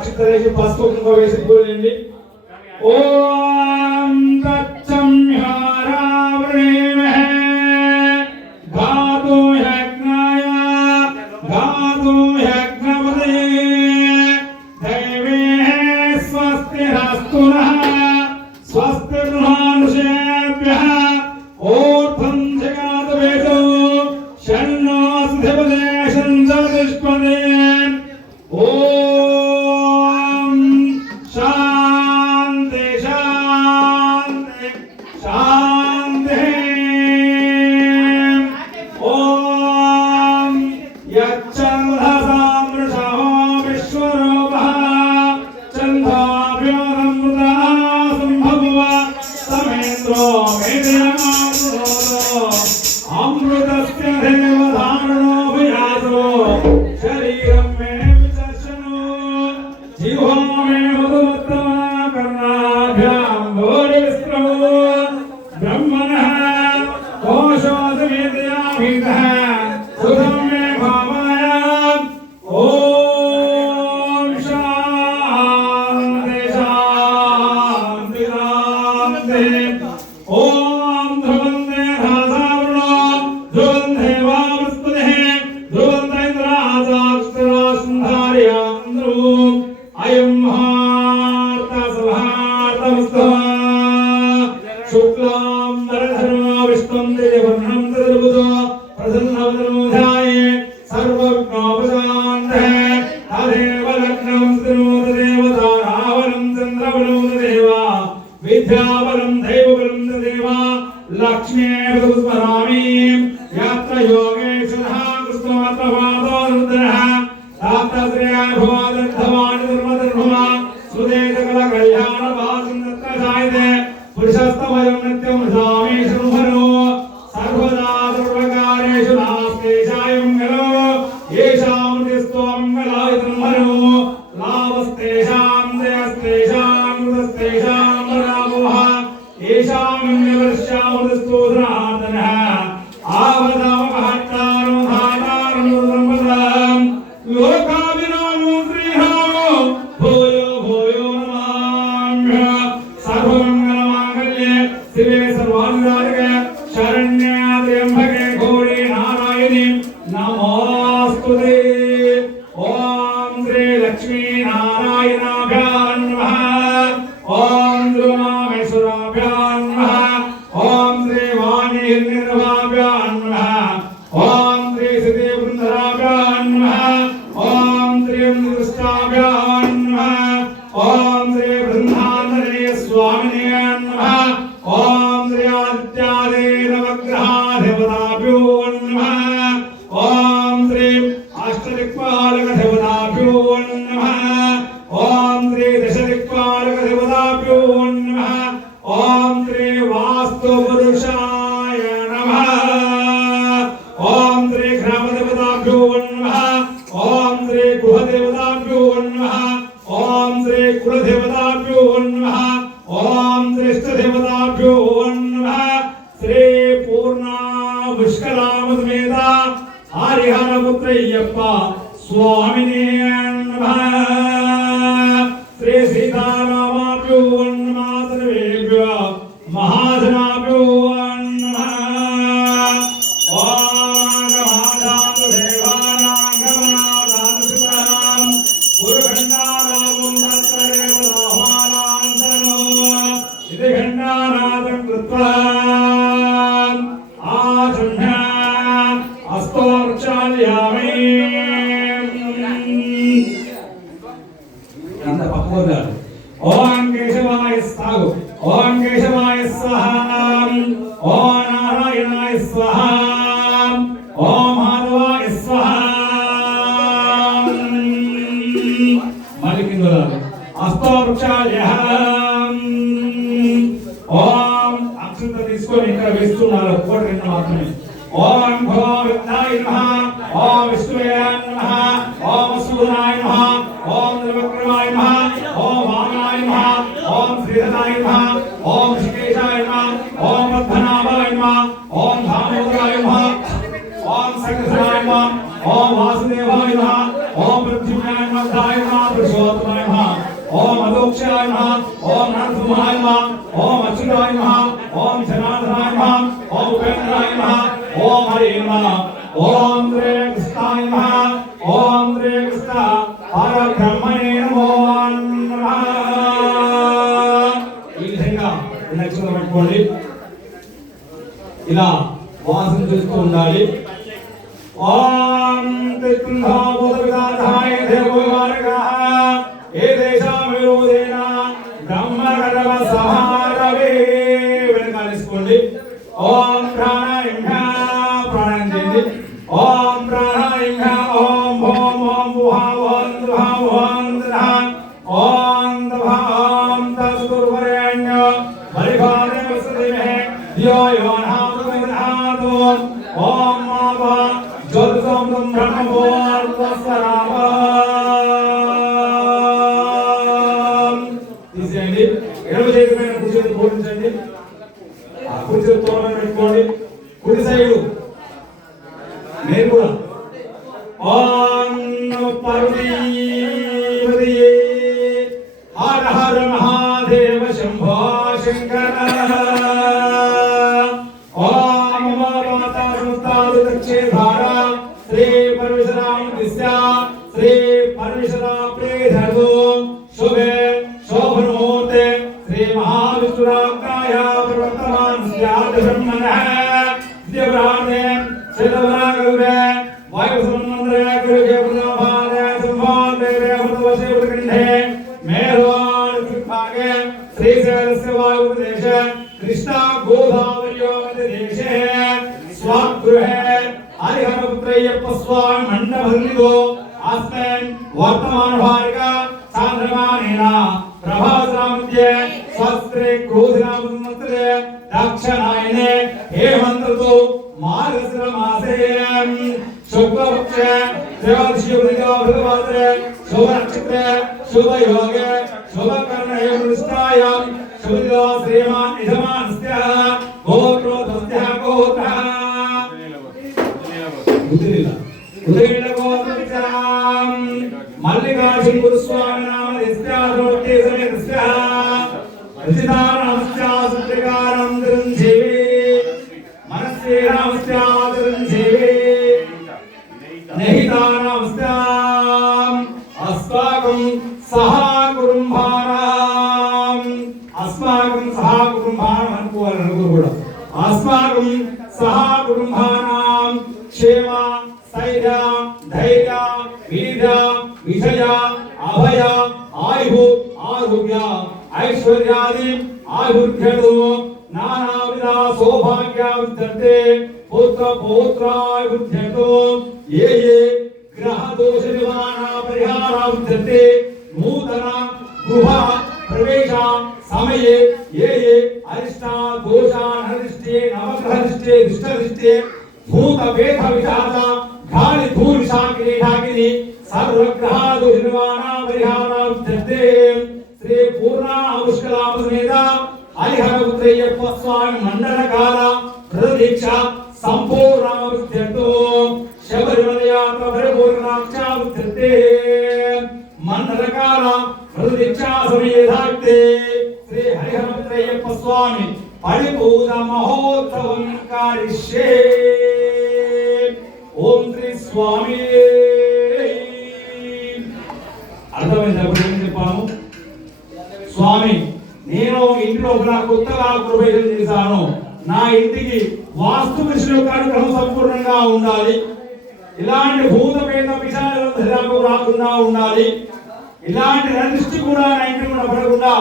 అక్షత వేసి పసుపు కుంకుమ వేసి ఓ remember தலைவர் వృక్షాయః ఓం అక్షంత తీసుకొని ఇక్కడ వేస్తున్నారు ఒకటి రెండు మాత్రమే ఓం భో విద్యాయ నమః ఓం విష్ణువే నమః ఓం సూర్యాయ ఓం హరి నమః ఓం శ్రీ కృష్ణాయ నమః ఓం శ్రీ కృష్ణ పరబ్రహ్మణే నమో నమః ఈ విధంగా నక్షత్రం పెట్టుకోండి ఇలా వాసన చేస్తూ ఉండాలి ఓం తిత్తుంధాబోధవిదాధాయ దేవోమార్గాః ఏ ఓం विदक्षे धारा श्री परमेश्वरा दिस्या श्री परमेश्वरा प्रेधर्मो చాంద్రమానేన స్వస్త్రే క్రోధినామ దక్షిణాయనే హేమంతతో మార్గశిర మాసే శుక్లపక్ష త్రయోదశి భృగవాసరే శుభ నక్షత్ర శుభ యోగే నామస్య దిరంజీవి నహితానామస్యాం అస్మాకం సహా కుటుంబానాం అస్మాకం సహా కుటుంబానం అనుకోవాలి నలుగురు కూడా అస్మాకం సహా కుటుంబానాం క్షేమ స్థైర్య ధైర్య వీర్య విజయ అభయ ఆయు ఆరోగ్య ఐశ్వర్యాది ఆయుర్ఘ్యలు నానావిధ సౌభాగ్య విద్యతే పుత్ర పౌత్రాయుధ్యతో ఏ ఏ గ్రహ దోష నివారణ పరిహార విద్యతే నూతన గృహ ప్రవేశ సమయే ఏ ఏ అరిష్ట దోష నరిష్టే నవగ్రహరిష్టే దిష్టరిష్టే భూత వేద విచార గాలి ధూళి శాకిని ఢాకిని సర్వగ్రహ దోష నివారణ పరిహార విద్యతే శ్రీ పూర్ణ పుష్కలామ సమేత హరిహర పుత్రయ్యప్ప స్వామి మండల కాల ప్రదీక్ష సంపూర్ణావృత్యతో శబరిమల యాత్ర పరిపూర్ణాక్షావృత్యతే మండల కాల ప్రదీక్ష శ్రీ హరిహరత్రయ్యప్ప స్వామి పరిపూర్ణ మహోత్సవం కారిష్యే ఓం శ్రీ స్వామి. అర్థమైంది? ఏం చెప్పాము? స్వామి నేను ఇంట్లో నా కొత్తగా ప్రవేశం చేశాను? నా ఇంటికి వాస్తు కృషి యొక్క అనుగ్రహం సంపూర్ణంగా ఉండాలి. ఇలాంటి భూత పేద రాకుండా ఉండాలి. ఇలాంటి రంజిష్టి కూడా నా ఇంటి కూడా పడకుండా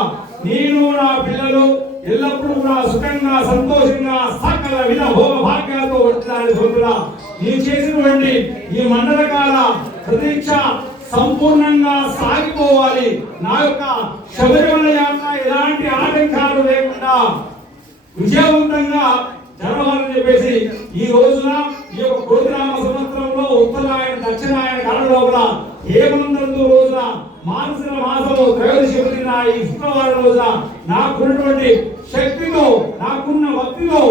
నేను నా పిల్లలు ఎల్లప్పుడూ కూడా సుఖంగా సంతోషంగా సకల విధ భోగ భాగ్యాలతో ఉండాలి భక్తుడా నేను చేసినటువంటి ఈ మండల కాల ప్రతీక్ష సంపూర్ణంగా సాగిపోవాలి. నా యొక్క శబరిమల యాత్ర ఎలాంటి ఆటంకాలు లేకుండా విజయవంతంగా జరగాలని చెప్పేసి ఈ రోజున ఈ యొక్క కోతిరామ సంవత్సరంలో ఉత్తరాయణ దక్షిణాయన కాలం లోపల హేమంతంతు రోజున మానసిన మాసము త్రయోదశి పదిన ఈ శుక్రవారం రోజున నాకున్నటువంటి శక్తితో నాకున్న భక్తితో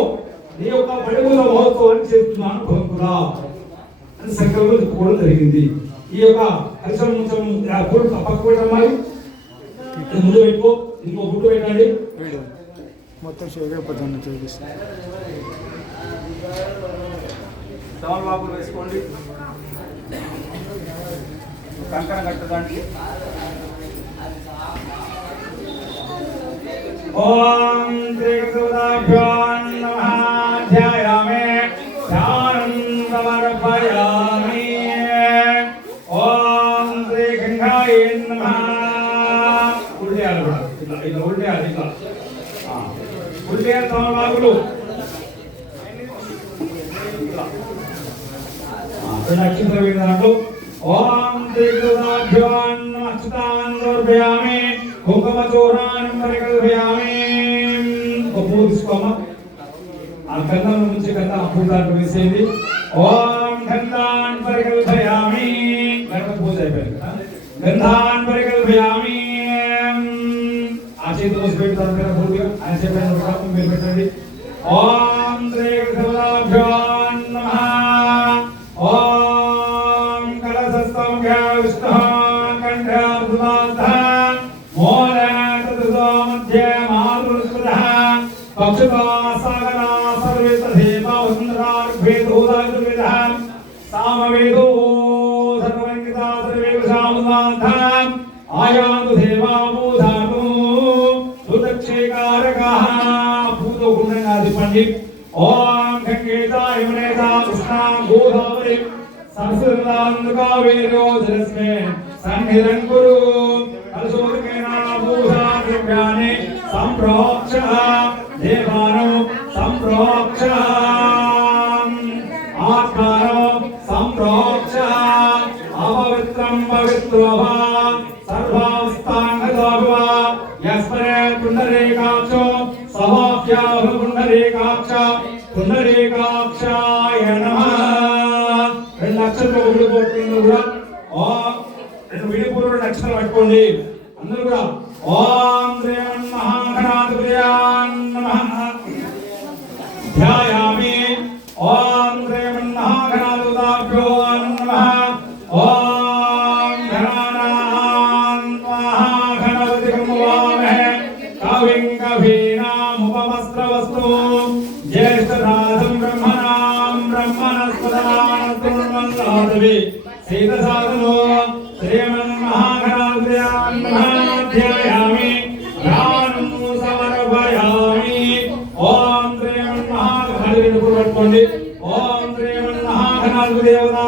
ఈ యొక్క పడిమూల మహోత్సవాన్ని చేస్తున్నాను భక్తులా అని సంకల్పం చెప్పుకోవడం జరిగింది. ఈ యొక్క పరిశ్రమ పక్క పెట్టమ్మా ఇది ముందు పెట్టుకో ఇంకో గుట్టు పెట్టండి. మొత్తం చేయకపోతాను చూపిస్తా తమలపాకులు వేసుకోండి. కంకణ కట్టడానికి. ఓం శ్రీ కృష్ణాభ్యో నమః. ధ్యాయామి ధ్యానం సమర్పయామి ఓం శ్రీ గంగాయ నమః. ఉల్లేయాలి కూడా. ఇట్లా ఇట్లా ఉల్లేయాలి ఇట్లా ఆ, ఉల్లేయాలి తమలపాకులు దాంట్లో ఓం శ్రీ అచ్యుతాన్ సమర్పయామి కుంకుమ చూర్ణాన్ని పరికల్పయామి ఒక పువ్వు తీసుకోమా ఆ గంధం నుంచి అమృతాన్ని వేసేది ఓం గంధాన్ పరికల్పయామి గణపతి పూజ అయిపోయింది కదా గంధాన్ పరికల్పయామి ఆ చేతి మూసి పెడతాను కదా తథేవ వసుంధరార్భేదోదాయుర్వేదः సామవేదో సర్వంకితా సర్వే విషాముదాంత ఆయాంతు దేవాబోధాతు సుదక్షేకారకः పూతో గుండంగా తిప్పండి ఓం గంగేతాయ యమునేతా కృష్ణా గోదావరి సంస్కృతాంధకావేర్యో జలస్మే సన్నిధం కురు కలశోదకేన ఆత్మానో సంప్రోక్ష అపవిత్రం పవిత్రోభా సర్వాస్తాంగదోభవ యస్మరే పుండరీకాక్షో సవాఖ్యాహ పుండరీకాక్ష పుండరీకాక్షాయ నమః రెండు అక్షరాలు విడిపోతుంది కూడా. ఓ రెండు పట్టుకోండి. అందరూ కూడా. ఓం శ్రీ మహాగణాధిపతి నమః. బ్రహ్మణస్పదానతుర్మల్లాదవి సీతసాదనో శ్రీమన్మహాగణాధిపత్యాన్ మహాధ్యాయామి జ్ఞానం సమర్పయామి. ఓం శ్రీమన్మహాగణాధిపతి పట్టుకోండి ఓం శ్రీమన్మహాగణాధిపదేవతాభ్యో నమః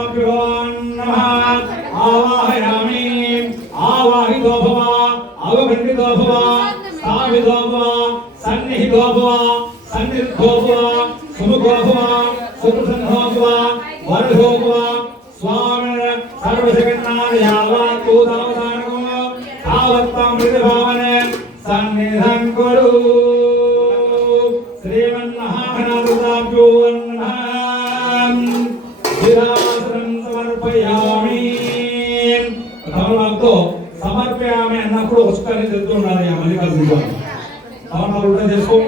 తావత్తం ప్రతిభావనే సన్నిధం కురు శ్రీమన్మహాగణాధిపతాభ్యో నమః సమర్పయామి తమలతో సమర్పయామి అన్నప్పుడు పుస్తకాన్ని చెప్తూ ఉండాలి ఆ మల్లికార్జున తమలు ఉంటా చేసుకో।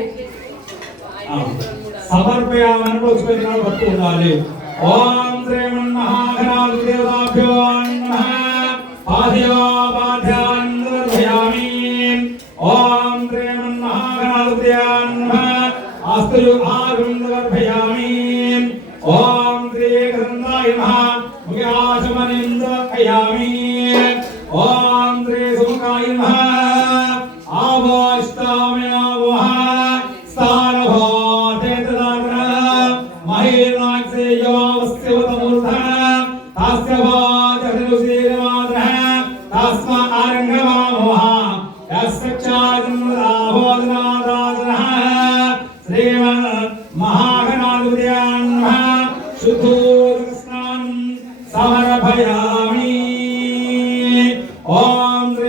సమర్పయామి అన్నప్పుడు పట్టు ఉండాలి ఓం ఓం శ్రీ గంధాయ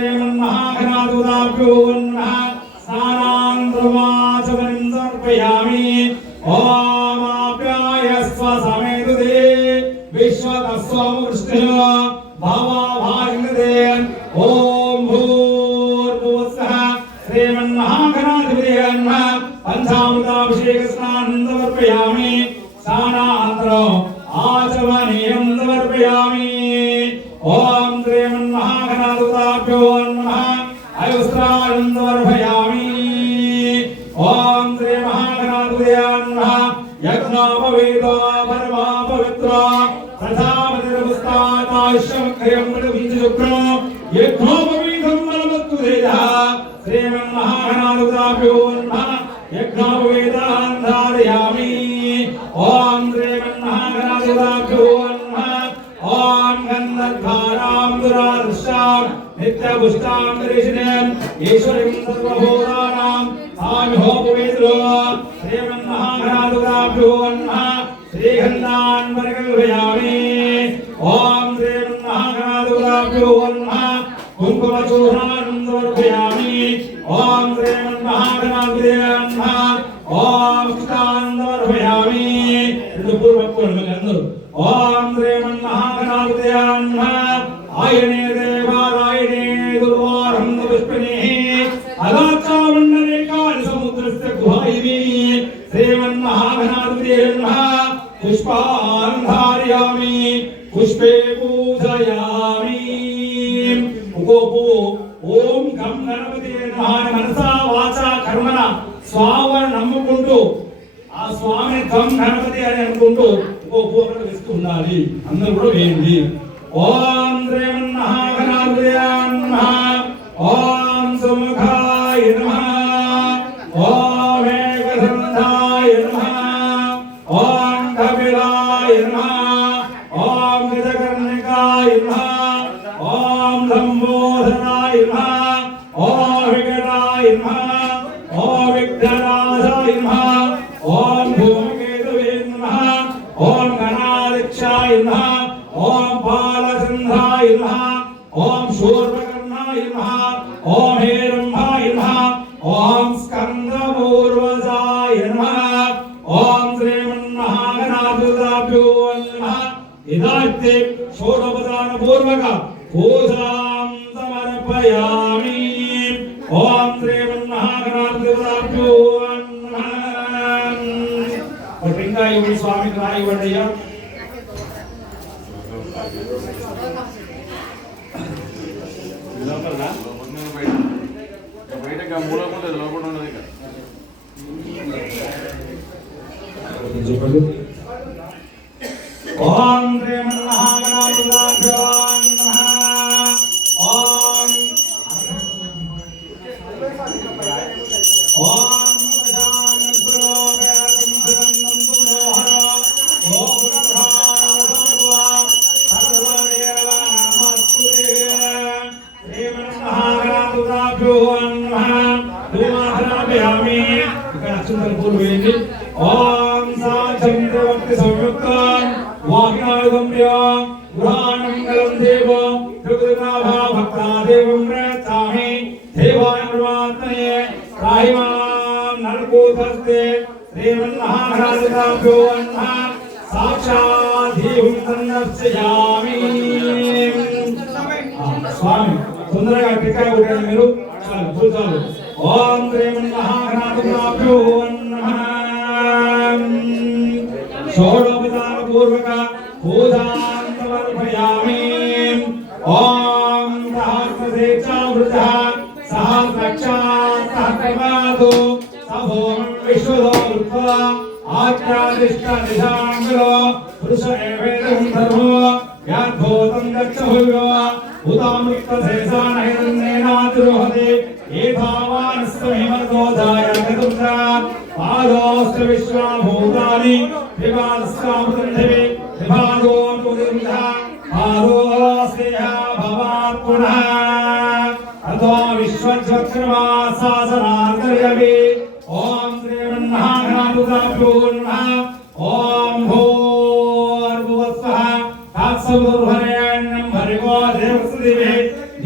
ఓం శ్రీమన్ పరమాపవేద పరమాపవిత్ర సదాపతిరవస్థాయుష్యం వించుక్ర యజ్ఞోపవీధం బలవత్తు దేజ శ్రీమన్ మహాగణాలుదాప్యోన్మ యజ్ఞోపవేదాంధారయామి ఓం శ్రీమన్ మహాగణాలుదాప్యోన్మ ఓం గంధర్భారాం దురాదృష్టాం నిత్యపుష్టాం రిషిణం ఈశ్వరిం సర్వభూత सर्वशोभनां समर्पयामि ॐ श्रीमन् महागणाधिदेवान्ना ॐ सुतान् समर्पयामि ऋतुपूर्वक्तुर्मलन्दु ॐ श्रीमन् స్వామిని గణపతి అని అనుకుంటూ ఇంకో పూకట వేస్తూ ఉండాలి. అందరూ కూడా వేయండి. ఓం శ్రీమన్మహాగణాధిపతయ ఓం సుముఖాయ నమ. ఓం శూర్పకర్ణాయ నమః ఓం హేరంభాయ నమః ఓం స్కందపూర్వజాయ నమః ఓం శ్రీమన్మహాగణాధిపతాభ్యో నమః ఇదార్తే షోడోపదాన పూర్వక పూజాం సమర్పయామి ఓం శ్రీమన్మహాగణాధిపతాభ్యో నమః ఒక ఇంకా ఇవ్వండి స్వామికి రాయి ఇవ్వండి అయ్యా లోపల బయట బయట మూలకుండా లోపల ఉన్నది ఇక్కడ చెప్పండి ఓం భక్తా దేవం ప్రచామి దేవాయ పరమాత్మనే రాహిమాం నరకూతస్తే శ్రీమన్మహారాజతాభ్యో నమః సాక్షాధీవం సందర్శయామి ఆ, స్వామి తొందరగా టిక్కా కొట్టండి మీరు చాలు పూజాలు ఓం శ్రీమన్మహాగణాధిపతాభ్యో నమః షోడోపచార పూర్వక వృత్వా పురుష ఏవేదం ధర్మో యాద్భూతం దక్షభువ్యో ఉదామృతశేషానహితన్నేనాతిరోహతి ఏధావానస్తమిమర్దోధాయ గతుంద పాదోస్త విశ్వాభూతాని వివాదస్కామృతంధివి విభాగోముదింద పాదోస్య భవాత్ పునః అథో पूर्णः ॐ भूर्भुवः तत्सवितुर्हरि